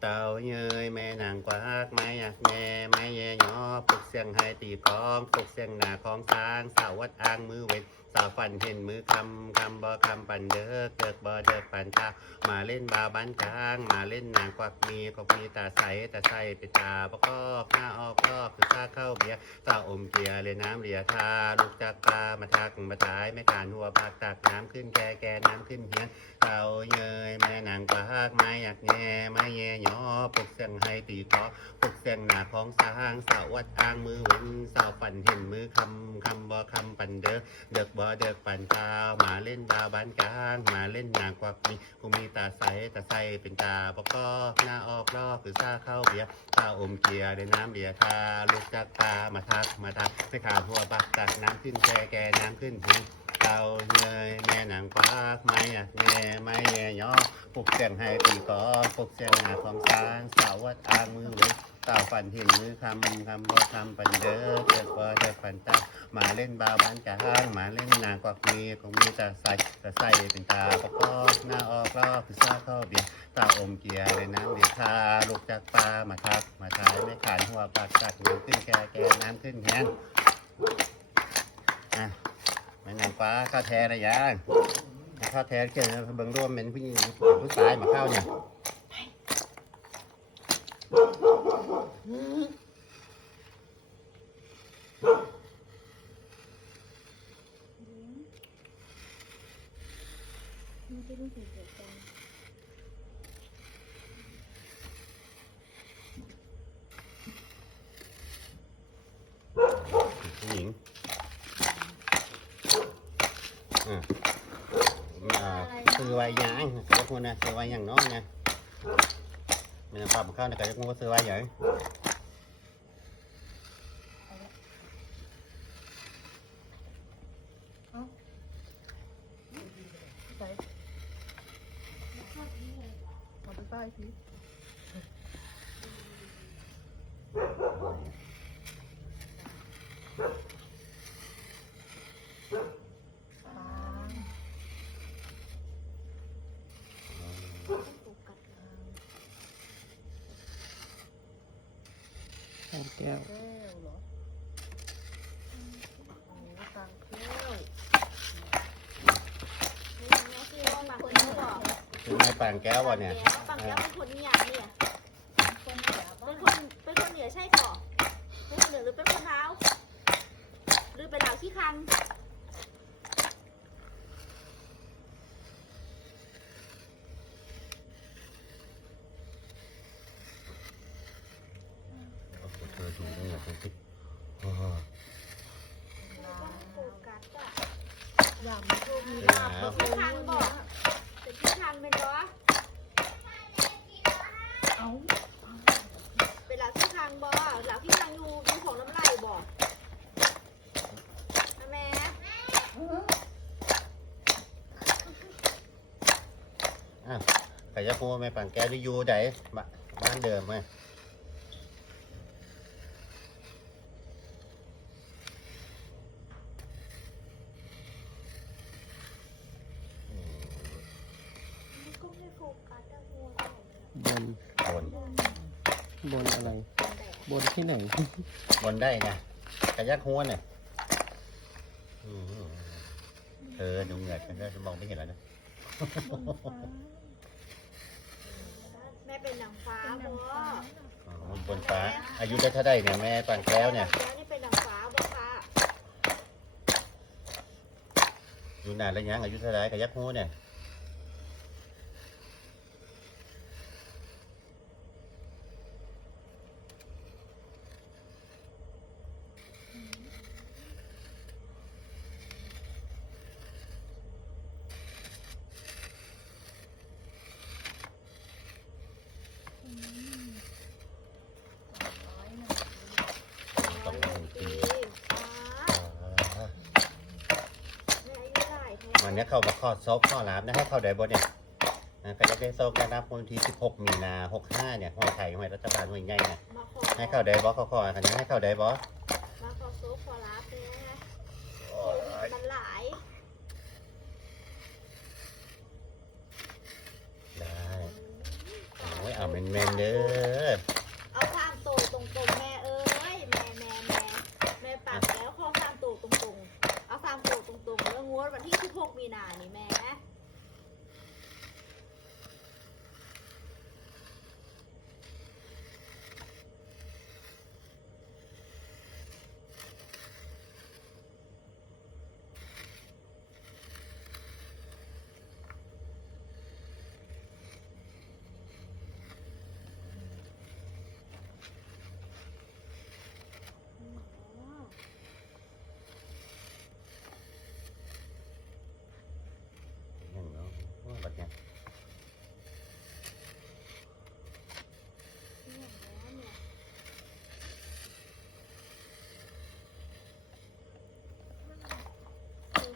เต่าเยยแม่นางกวักไม้อยากแม่ไม้แย่ยอปลุกเสียงให้ตีกองปลุกเสียงหน้าของช้างสาววัดอ่างมือเวทสาวฟันเห็นมือคำคำบ่คำปันเด้อเกิดบ่เด้อปันตามาเล่นบาบ้านกลางมาเล่นนางกวักมีก็มีตาใสตาใสเป็นตาปะก็หน้าออกก็คือข้าเข้าเบียร์ตาอมเกียเลยน้ำเหลียทาลูกจากปลามาทักมาตายไม่การหัวปากตักน้ำขึ้นแก่แก่น้ำขึ้นเฮียนเต่าเยยแม่นางปากไม้อยากแง่ไม้แย่หยอปลุกเสียงให้ตีกอปลุกเสียงหน้าของสางสาววัดอ้างมือเว้นสาวฝันเห็นมือคำคำบ่คำปันเด้อเด็กบ่เด็กปันตามาเล่นดาวบ้านกลางมาเล่นนางกวักมีกูมีตาใสตาใสเป็นตาปก็หน้าออกลอกคือซาเข้าเบียร์ตาอมเกียร์ได้น้ำเบียร์ทาลูกจากปลามาทักมาทักไม่ขาดหัวปักตักน้ำขึ้นแก่แก่น้ำขึ้นหินเตาเงยแม่นางปากไม้อะแง่ไม้แย่ยอปลุกเสียงให้ตีกอปลุกเสียงหน้าของช้างสาววัดอางมือเว้ยต่าฝันเห็นมือคำคำบ่คำปันเด้อเกิดบ่เกิดปันตา มาเล่นบาบ้านกลางมาเล่นนางกวักมีของมีแต่ใส่แต่ใส่เป็นตาปะก็หน้าออกรอบคือซาเข้าเบียตาอมเกียร์เลยน้ำเบียร์ทาลูกจากปลามาทักมาทายไม่ขานหัวปากจักน้ำขึ้นแกแกน้ำขึ้นแห้งอะมันนางฟ้าข้าแท้ระยะข้าแท้เกี่ยวกับเบิ่งร่วมเป็นผู้หญิงผู้ชายมาเข้าเนี่ยไม่ได้รู้สึกเสียใจ ผู้หญิงอ่าอ่าซื้อไว้ยังเจ้าคนนะซื้อไว้ยังน้องนะมันปรับเข้าในกระยกมือซื้อไว้หยัง ใส่เอาไปใต้สิปาแก้วแก้วเหรอโอ้ตังแก้ว คือว่าบางคนเขา บอกซื้อไม้ปานแก้ววะเนี่ยบางแก้วเป็นคนนิยามเนี่ยคนเหนือเป็บ้านคนเป็นคนเหนือใช่ก่อเป็นคนเหนือหรือเป็นคนลาวหรือเป็นลาวที่คังเธอดูได้ยังไงสิโฟกัสอะอยากมีโชคมีลาภเป็นที่คังบอก เป็นที่คังเป็นวะเอาเป็นลาวที่คังบอกลาวที่คังอยู่อยู่ของน้ำลายบอกนะแม่อะกระยกมือไม้ปานแก้วที่อยู่ไหนบ้านบ้านเดิมไหม ก็ไม่โฟกัสอะมัว บนบนบนอะไร บนที่ไหน บนได้นะกระยักหัวเนี่ยอืมเธอดูเหงื่อฉันก็มองไม่เห็นแล้วนะแม่เป็นนางฟ้าบออ๋อบนฟ้า อายุได้เท่าไดเนี่ยแม่ปานแก้วเนี่ยแล้วนี่เป็นนางฟ้าบอค่ะอยู่นานแล้วยังอายุเท่าไรกับยักษ์หูเนี่ย สองพันปี ฟ้าแม่อายุเท่าไหร่แท้วันนี้เข้ามาข้อซบข้อรับนะให้เข้าได้บ่เนี่ยนะก็จะได้โซกได้รับวันที่ 16 มีนา65เนี่ยห้อยไทยห้อยรัฐบาลห้อยใหญ่เนี่ยมาขอให้เข้าได้บ่ข้อข้อคันนี้ให้เข้าได้บ่ มาขอโซฟขอรับแม่ โอ้ย มันหลาย ได้ อื แม่นเด้อ เอาข้ามโตตรงๆแม่เอ้ยแม่แม่แม่แม่ปากแล้วข้อข้ามโตตรงๆ เอาข้ามโตตรงๆแล้วงวดวันที่16มีนานี่แม่ ยังเนาะโอ้ยบัดเนี่ย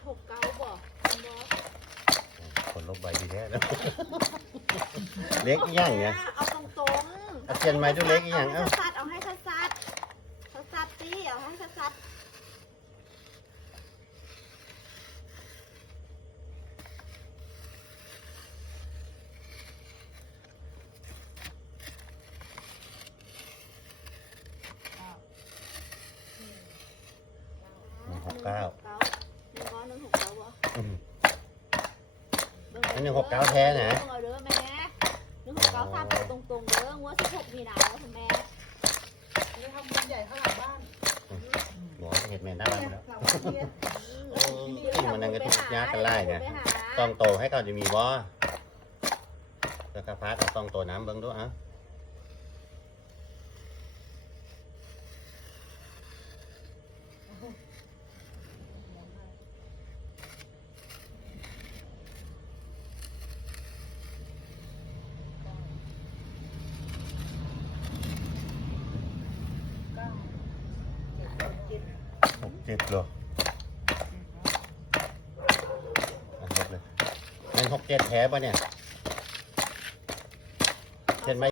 หกเก้าบอกคุณบอส คนลบใบดีแท้แล้ว เล็กอีหยังเนี่ยเอาตรงตรงเอาเทียนไม้ดูเล็กอีหยังเอ้าสัดเอาให้สัดสัดสัดสัดสิเอาให้สัดสัดหนึ่งหกเก้าหนึ่งก้อนหนึ่งหกเก้าบ่อืมเบิ่อัน หนึ่งหกเก้าแท้นะเบิ่งเอาเด้อแม่หนึ่งหกเก้าสามตัวตรงตรงๆเด้องวดสิบหกมีนาแล้วคุณแม่จะทำบุญใหญ่ข้างหลังบ้านบอกเห็ดแม่น่ารักเนี่ยแล้วหลังบ้านเนี่ยโอ้ยมันนั่งก็ทุกข์ยากกันไล่ไงไปหาต้องโตให้เขาจะมีบ่แล้วก็พากับต้องโตน้ำเบิ่งดูอะ เก้าเจ็ดเจ็ด เจ็ดเหรออะลบเลยนั่นหกเจ็ดแผลปะเนี่ยเห็นไหม